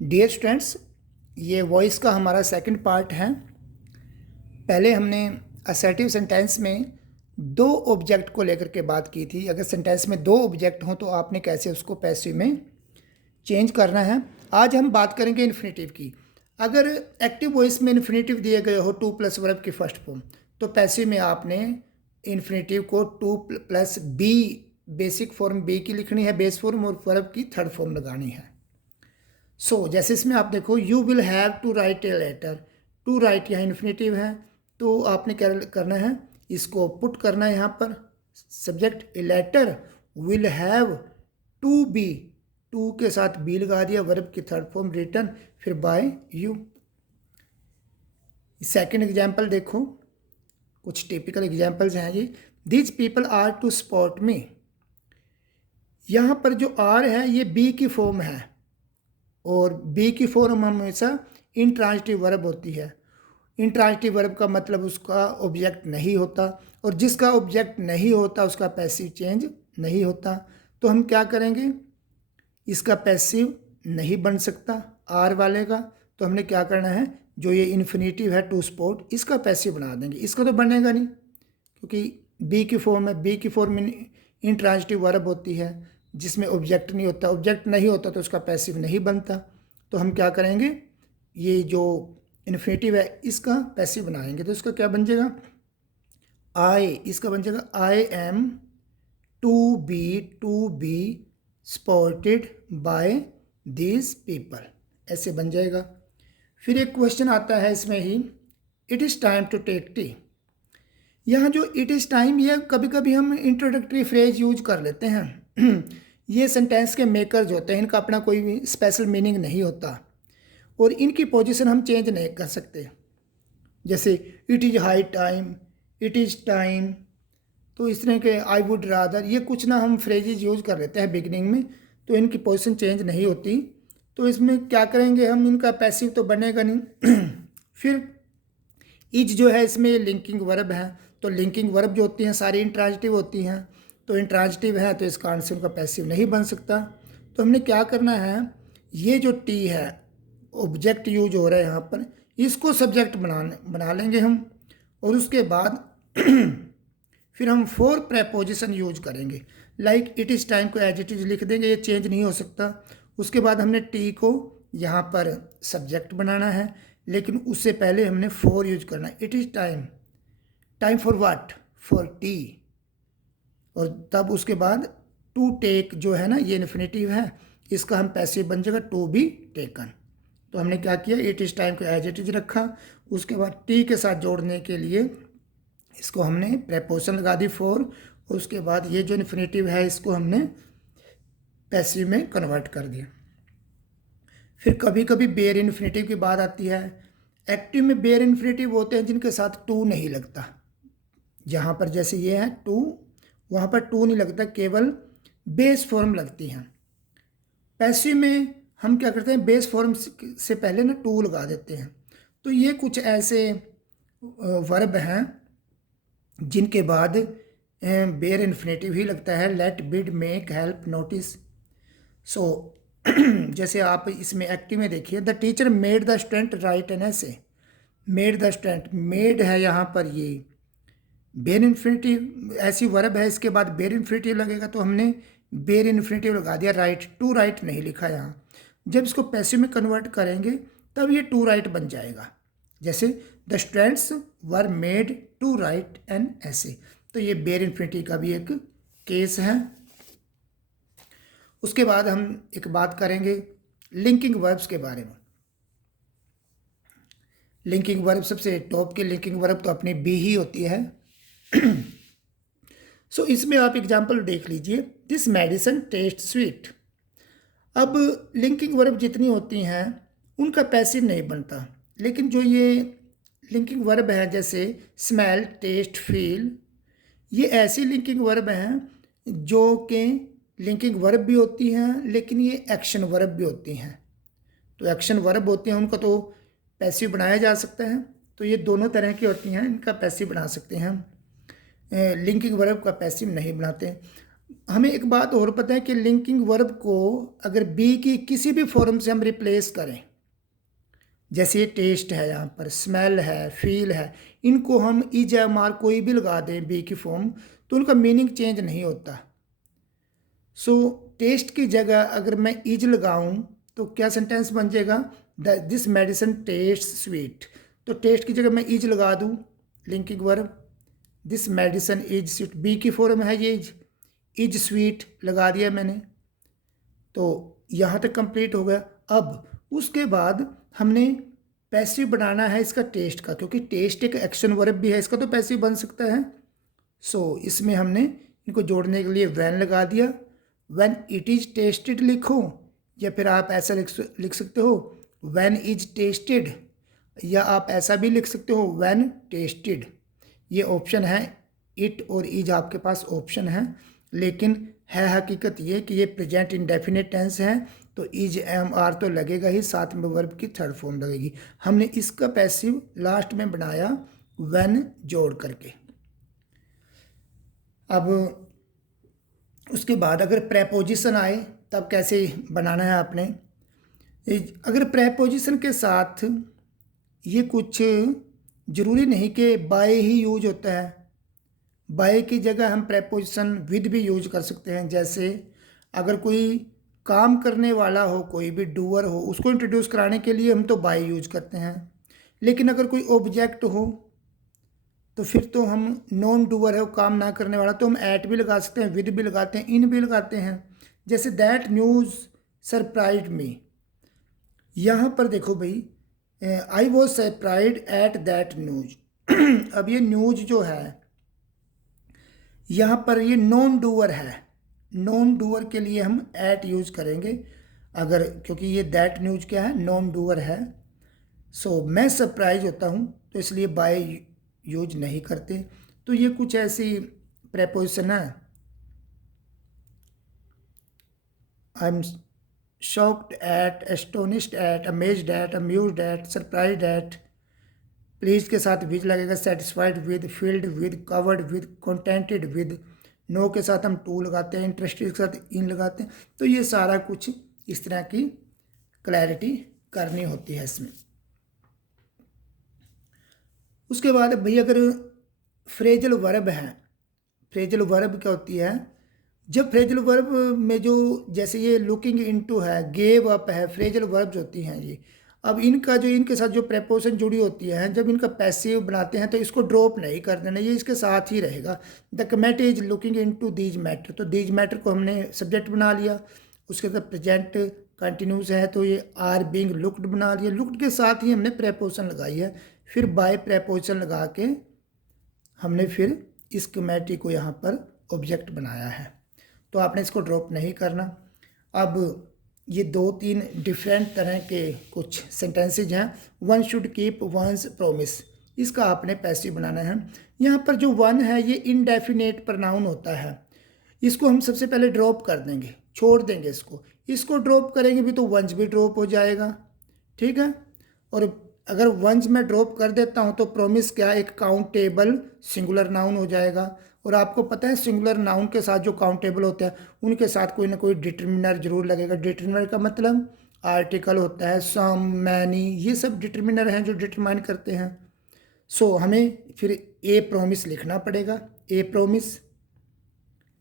Dear students, ये voice का हमारा सेकंड पार्ट है। पहले हमने असर्टिव सेंटेंस में दो ऑब्जेक्ट को लेकर के बात की थी। अगर सेंटेंस में दो ऑब्जेक्ट हों तो आपने कैसे उसको पैसिव में चेंज करना है। आज हम बात करेंगे इन्फिनेटिव की। अगर एक्टिव वॉइस में इन्फिनेटिव दिए गए हो टू प्लस वर्ब की फर्स्ट फॉर्म, तो पैसिव में आपने इन्फिनेटिव को to plus be, basic form be की लिखनी है बेस फॉर्म, और वर्ब की थर्ड फॉर्म लगानी है। जैसे इसमें आप देखो, you will have to write a letter. To write यहाँ इन्फिनेटिव है, तो आपने क्या करना है, इसको पुट करना है यहाँ पर subject. A letter will have to be, to के साथ बी लगा दिया, वर्ब की थर्ड फॉर्म रिटन, फिर बाय यू। सेकेंड एग्जाम्पल देखो, कुछ टिपिकल एग्जाम्पल्स हैं ये। These people are to support me. यहाँ पर जो आर है ये बी की फॉर्म है, और बी की फॉर्म हमेशा इंट्रांजिटिव वर्ब होती है। इंट्रांजिटिव वर्ब का मतलब उसका ऑब्जेक्ट नहीं होता, और जिसका ऑब्जेक्ट नहीं होता उसका पैसिव चेंज नहीं होता। तो हम क्या करेंगे, इसका पैसिव नहीं बन सकता आर वाले का, तो हमने क्या करना है, जो ये इन्फिनेटिव है टू सपोर्ट, इसका पैसिव बना देंगे। इसका तो बनेगा नहीं, क्योंकि बी की फॉर्म है। बी की फॉर्म इंट्रांजिटिव वर्ब होती है जिसमें ऑब्जेक्ट नहीं होता। ऑब्जेक्ट नहीं होता तो उसका पैसिव नहीं बनता। तो हम क्या करेंगे, ये जो इन्फिनेटिव है इसका पैसिव बनाएंगे। तो इसका क्या बन जाएगा, आई, इसका बन जाएगा I am to be supported by these people, ऐसे बन जाएगा। फिर एक क्वेश्चन आता है इसमें ही, it is time to take tea. यहाँ जो इट इज़ टाइम, ये कभी कभी हम इंट्रोडक्टरी फ्रेज यूज कर लेते हैं। ये सेंटेंस के मेकर्स होते हैं, इनका अपना कोई भी स्पेशल मीनिंग नहीं होता, और इनकी पोजीशन हम चेंज नहीं कर सकते। जैसे it is high time, it is time, तो इस तरह के आई वुड रादर, ये कुछ ना हम फ्रेजेज यूज कर लेते हैं बिगिनिंग में, तो इनकी पोजीशन चेंज नहीं होती। तो इसमें क्या करेंगे हम, इनका पैसिव तो बनेगा नहीं। फिर इज जो है इसमें लिंकिंग वर्ब है, तो लिंकिंग वर्ब जो होती हैं सारी इंट्रांजिटिव होती हैं, तो इंट्रांजिटिव है तो इसका आंसर उनका पैसिव नहीं बन सकता। तो हमने क्या करना है, ये जो टी है ऑब्जेक्ट यूज हो रहा है यहाँ पर, इसको सब्जेक्ट बना लेंगे हम, और उसके बाद फिर हम फोर प्रेपोजिशन यूज करेंगे। लाइक इट इज़ टाइम को एज इट इज़ लिख देंगे, ये चेंज नहीं हो सकता। उसके बाद हमने टी को यहाँ पर सब्जेक्ट बनाना है, लेकिन उससे पहले हमने फोर यूज करना है। It is time, time for what, for T, और तब उसके बाद टू टेक जो है ना, ये इन्फिनेटिव है, इसका हम पैसिव बन जाएगा टू बी टेकन। तो हमने क्या किया, इट इज़ टाइम को एज इट इज़ रखा, उसके बाद टी के साथ जोड़ने के लिए इसको हमने प्रेपोजिशन लगा दी फोर, और उसके बाद ये जो इन्फिनेटिव है इसको हमने पैसिव में कन्वर्ट कर दिया। फिर कभी कभी बेयर इन्फिनेटिव की बात आती है। एक्टिव में बेयर इन्फिनेटिव होते हैं जिनके साथ टू नहीं लगता। जहाँ पर जैसे ये है टू, वहाँ पर टू नहीं लगता, केवल बेस फॉर्म लगती हैं। पैसिव में हम क्या करते हैं, बेस फॉर्म से पहले ना टू लगा देते हैं। तो ये कुछ ऐसे वर्ब हैं जिनके बाद बेयर इन्फिनेटिव ही लगता है। Let, bid, make, help, notice. जैसे आप इसमें एक्टिव में देखिए, the teacher made the student write an essay. Made the student, made है यहाँ पर ये बेयर इन्फिनेटिव, ऐसी वर्ब है, इसके बाद बेयर इन्फिनेटिव लगेगा, तो हमने बेयर इन्फिनेटिव लगा दिया। राइट, टू राइट नहीं लिखा यहाँ। जब इसको पैसिव में कन्वर्ट करेंगे तब ये टू राइट बन जाएगा। जैसे the students were made to write an essay, तो ये बेयर इन्फिनेटिव का भी एक केस है। उसके बाद हम एक बात करेंगे लिंकिंग वर्ब्स के बारे में। लिंकिंग वर्ब, सबसे टॉप की लिंकिंग वर्ब तो अपनी बी ही होती है। इसमें आप एग्जांपल देख लीजिए, दिस मेडिसिन टेस्ट स्वीट। अब लिंकिंग वर्ब जितनी होती हैं उनका पैसिव नहीं बनता, लेकिन जो ये लिंकिंग वर्ब है जैसे स्मेल, टेस्ट, फील, ये ऐसी लिंकिंग वर्ब हैं जो कि लिंकिंग वर्ब भी होती हैं, लेकिन ये एक्शन वर्ब भी होती हैं। तो एक्शन वर्ब होते हैं, उनका तो पैसिव बनाया जा सकता है। तो ये दोनों तरह की होती हैं, इनका पैसिव बना सकते हैं हम। लिंकिंग वर्ब का पैसिव नहीं बनाते। हमें एक बात और पता है कि लिंकिंग वर्ब को अगर बी की किसी भी फॉर्म से हम रिप्लेस करें, जैसे ये टेस्ट है, यहाँ पर स्मेल है, फील है, इनको हम इज एम आर कोई भी लगा दें बी की फॉर्म, तो उनका मीनिंग चेंज नहीं होता। सो टेस्ट की जगह अगर मैं इज लगाऊं तो क्या सेंटेंस बन जाएगा, दिस मेडिसिन टेस्ट स्वीट। तो टेस्ट की जगह मैं इज लगा दूं, linking verb, this medicine is sweet, be की फॉर्म है ये इज स्वीट लगा दिया मैंने। तो यहाँ तक कंप्लीट हो गया। अब उसके बाद हमने पैसिव बनाना है इसका टेस्ट का, क्योंकि टेस्ट एक एक्शन वर्ब भी है, इसका तो पैसिव बन सकता है। सो इसमें हमने इनको जोड़ने के लिए वैन लगा दिया, वैन इट इज़ टेस्टेड लिखो, या फिर आप ऐसा लिख सकते हो वैन इज टेस्टेड, या आप ऐसा भी लिख सकते हो वैन टेस्टेड। ये ऑप्शन है, इट और इज आपके पास ऑप्शन है, लेकिन है हकीकत ये कि ये प्रेजेंट इंडेफिनिट टेंस है, तो इज एम आर तो लगेगा ही, साथ में वर्ब की थर्ड फॉर्म लगेगी। हमने इसका पैसिव लास्ट में बनाया व्हेन जोड़ करके। अब उसके बाद अगर प्रेपोजिशन आए तब कैसे बनाना है आपने। अगर प्रेपोजिशन के साथ ये कुछ ज़रूरी नहीं कि बाय ही यूज होता है, बाय की जगह हम प्रेपोजिशन विद भी यूज कर सकते हैं। जैसे अगर कोई काम करने वाला हो, कोई भी डूअर हो, उसको इंट्रोड्यूस कराने के लिए हम तो बाय यूज करते हैं, लेकिन अगर कोई ऑब्जेक्ट हो तो फिर तो हम नॉन डूअर है, वो काम ना करने वाला, तो हम एट भी लगा सकते हैं, विद भी लगाते हैं, इन भी लगाते हैं। जैसे दैट न्यूज़ सरप्राइज्ड मी, यहाँ पर देखो भाई, I was surprised at that news. अब ये न्यूज़ जो है यहाँ पर ये नॉन डूअर है, नॉन डूअर के लिए हम एट यूज करेंगे अगर, क्योंकि ये दैट न्यूज़ क्या है, नॉन डूअर है। सो मैं सरप्राइज होता हूँ तो इसलिए बाय यूज नहीं करते। तो ये कुछ ऐसी प्रेपोजिशन है। I am shocked at, astonished at, amazed at, amused at, surprised at, pleased के साथ विद लगेगा, satisfied with, filled with, covered with, contented with, known के साथ हम टू लगाते हैं, इंटरेस्टेड के साथ इन लगाते हैं। तो ये सारा कुछ इस तरह की क्लैरिटी करनी होती है इसमें। उसके बाद भाई अगर फ्रेजल वर्ब है, फ्रेजल वर्ब क्या होती है, जब फ्रेजल वर्ब में जो, जैसे ये लुकिंग इनटू है, गेव अप है, फ्रेजल वर्ब्स होती हैं ये। अब इनका जो, इनके साथ जो प्रेपोजिशन जुड़ी होती है, जब इनका पैसिव बनाते हैं तो इसको ड्रॉप नहीं कर देना, ये इसके साथ ही रहेगा। The committee is looking into these matter, तो दीज मैटर को हमने सब्जेक्ट बना लिया, उसके साथ प्रेजेंट कंटिन्यूस है तो ये आर बीइंग लुक्ड बना लिया, लुक्ड के साथ ही हमने प्रेपोजिशन लगाई है, फिर बाय प्रेपोजिशन लगा के हमने फिर इस कमेटी को यहाँ पर ऑब्जेक्ट बनाया है। तो आपने इसको ड्रॉप नहीं करना। अब ये दो तीन डिफरेंट तरह के कुछ सेंटेंसेज हैं। One should keep once promise, इसका आपने पैसिव बनाना है। यहाँ पर जो वन है ये इनडेफिनेट प्रोनाउन होता है, इसको हम सबसे पहले ड्रॉप कर देंगे, छोड़ देंगे इसको ड्रॉप करेंगे भी तो वंस भी ड्रॉप हो जाएगा, ठीक है। और अगर वंस मैं ड्रॉप कर देता हूँ तो प्रॉमिस क्या, एक काउंटेबल सिंगुलर नाउन हो जाएगा। और आपको पता है सिंगुलर नाउन के साथ जो काउंटेबल होते हैं उनके साथ कोई ना कोई डिटर्मिनर जरूर लगेगा। डिटर्मिनर का मतलब आर्टिकल होता है, सम, मैनी, ये सब डिटर्मिनर हैं जो डिटरमाइन करते हैं। सो हमें फिर ए प्रॉमिस लिखना पड़ेगा, ए प्रॉमिस।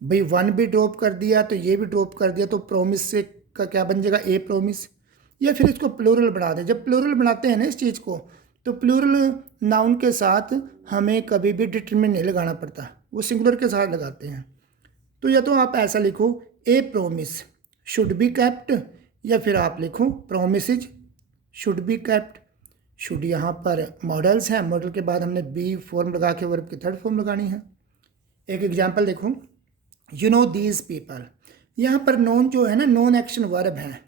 भाई वन भी ड्रॉप कर दिया तो ये भी ड्रॉप कर दिया, तो प्रॉमिस से का क्या बन जाएगा, ए प्रॉमिस। या फिर इसको प्लूरल बना दें, जब प्लूरल बनाते हैं ना इस चीज़ को, तो प्लूरल नाउन के साथ हमें कभी भी डिटरमिन नहीं लगाना पड़ता, वो सिंगुलर के साथ लगाते हैं। तो या तो आप ऐसा लिखो ए प्रोमिस शुड बी कैप्ट, या फिर आप लिखो promises should be kept. Should यहाँ पर मॉडल्स हैं, मॉडल के बाद हमने बी फॉर्म लगा के वर्ब की थर्ड फॉर्म लगानी है। एक एग्जांपल देखो, यू नो दीज पीपल, यहाँ पर नॉन जो है ना, नॉन एक्शन वर्ब है,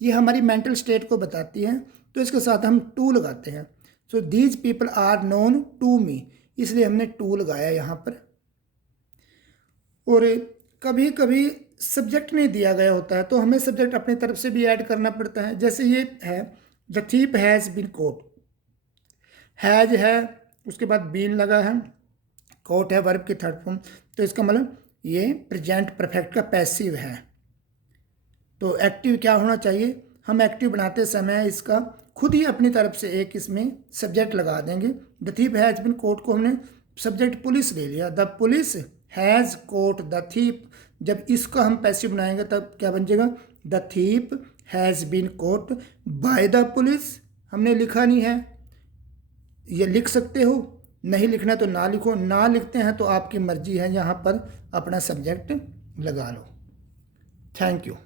ये हमारी मेंटल स्टेट को बताती है, तो इसके साथ हम टू लगाते हैं। So these people are known to me, इसलिए हमने टू लगाया यहाँ पर। और कभी कभी सब्जेक्ट नहीं दिया गया होता है तो हमें सब्जेक्ट अपनी तरफ से भी ऐड करना पड़ता है। जैसे ये है, the thief has been caught, has है, उसके बाद बीन लगा है, कोट है वर्ब की थर्ड फॉर्म, तो इसका मतलब ये प्रेजेंट परफेक्ट का पैसिव है। तो एक्टिव क्या होना चाहिए, हम एक्टिव बनाते समय इसका खुद ही अपनी तरफ से एक इसमें सब्जेक्ट लगा देंगे। The thief has been caught को हमने सब्जेक्ट पुलिस ले लिया, the police has caught the thief. जब इसका हम पैसिव बनाएंगे तब क्या बन जाएगा, the thief has been caught by the police. हमने लिखा नहीं है, ये लिख सकते हो, नहीं लिखना तो ना लिखो, ना लिखते हैं तो आपकी मर्जी है, यहाँ पर अपना सब्जेक्ट लगा लो। Thank you.